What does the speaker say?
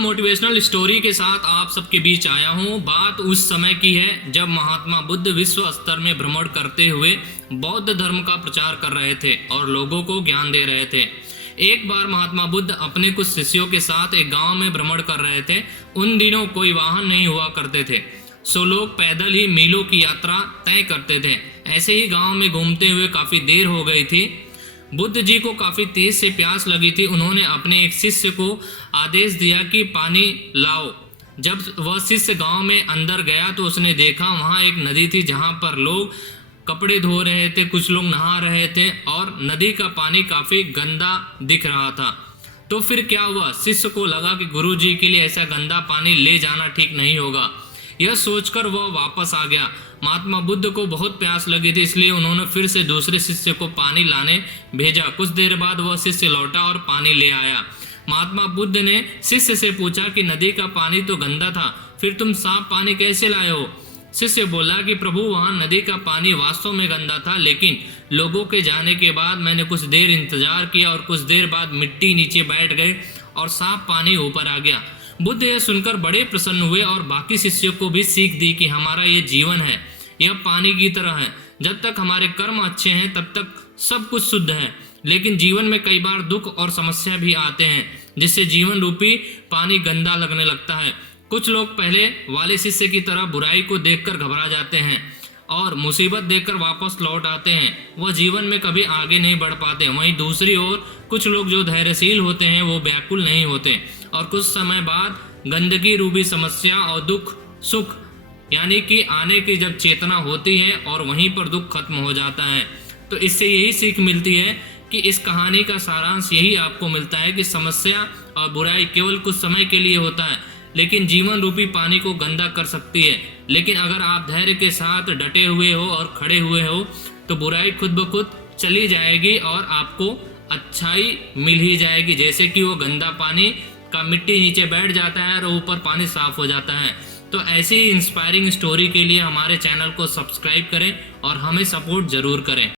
Motivational story के साथ आप सबके बीच आया हूँ। बात उस समय की है जब महात्मा बुद्ध विश्व स्तर में भ्रमण करते हुए बौद्ध धर्म का प्रचार कर रहे थे और लोगों को ज्ञान दे रहे थे। एक बार महात्मा बुद्ध अपने कुछ शिष्यों के साथ एक गांव में भ्रमण कर रहे थे। उन दिनों कोई वाहन नहीं हुआ करते थे, सो लोग पैदल ही मीलों की यात्रा तय करते थे। ऐसे ही गांव में घूमते हुए काफ़ी देर हो गई थी। बुद्ध जी को काफ़ी तेज से प्यास लगी थी। उन्होंने अपने एक शिष्य को आदेश दिया कि पानी लाओ। जब वह शिष्य गांव में अंदर गया तो उसने देखा वहां एक नदी थी जहां पर लोग कपड़े धो रहे थे, कुछ लोग नहा रहे थे और नदी का पानी काफ़ी गंदा दिख रहा था। तो फिर क्या हुआ, शिष्य को लगा कि गुरु जी के लिए ऐसा गंदा पानी ले जाना ठीक नहीं होगा। यह सोचकर वह वापस आ गया। महात्मा बुद्ध को बहुत प्यास लगी थी, इसलिए उन्होंने फिर से दूसरे शिष्य को पानी लाने भेजा। कुछ देर बाद वह शिष्य लौटा और पानी ले आया। महात्मा बुद्ध ने शिष्य से पूछा कि नदी का पानी तो गंदा था, फिर तुम साफ पानी कैसे लाए हो? शिष्य बोला कि प्रभु, वहाँ नदी का पानी वास्तव में गंदा था, लेकिन लोगों के जाने के बाद मैंने कुछ देर इंतजार किया और कुछ देर बाद मिट्टी नीचे बैठ गई और साफ पानी ऊपर आ गया। बुद्ध यह सुनकर बड़े प्रसन्न हुए और बाकी शिष्यों को भी सीख दी कि हमारा ये जीवन है, यह पानी की तरह है। जब तक हमारे कर्म अच्छे हैं तब तक सब कुछ शुद्ध है, लेकिन जीवन में कई बार दुख और समस्या भी आते हैं जिससे जीवन रूपी पानी गंदा लगने लगता है। कुछ लोग पहले वाले शिष्य की तरह बुराई को देखकर घबरा जाते हैं और मुसीबत देखकर वापस लौट आते हैं। वह जीवन में कभी आगे नहीं बढ़ पाते। वहीं दूसरी ओर कुछ लोग जो धैर्यशील होते हैं वो व्याकुल नहीं होते और कुछ समय बाद गंदगी रूपी समस्या और दुख सुख यानी कि आने की जब चेतना होती है और वहीं पर दुख खत्म हो जाता है। तो इससे यही सीख मिलती है कि इस कहानी का सारांश यही आपको मिलता है कि समस्या और बुराई केवल कुछ समय के लिए होता है, लेकिन जीवन रूपी पानी को गंदा कर सकती है। लेकिन अगर आप धैर्य के साथ डटे हुए हो और खड़े हुए हो तो बुराई खुद ब खुद चली जाएगी और आपको अच्छाई मिल ही जाएगी। जैसे कि वो गंदा पानी का मिट्टी नीचे बैठ जाता है और ऊपर पानी साफ हो जाता है। तो ऐसी ही इंस्पायरिंग स्टोरी के लिए हमारे चैनल को सब्सक्राइब करें और हमें सपोर्ट ज़रूर करें।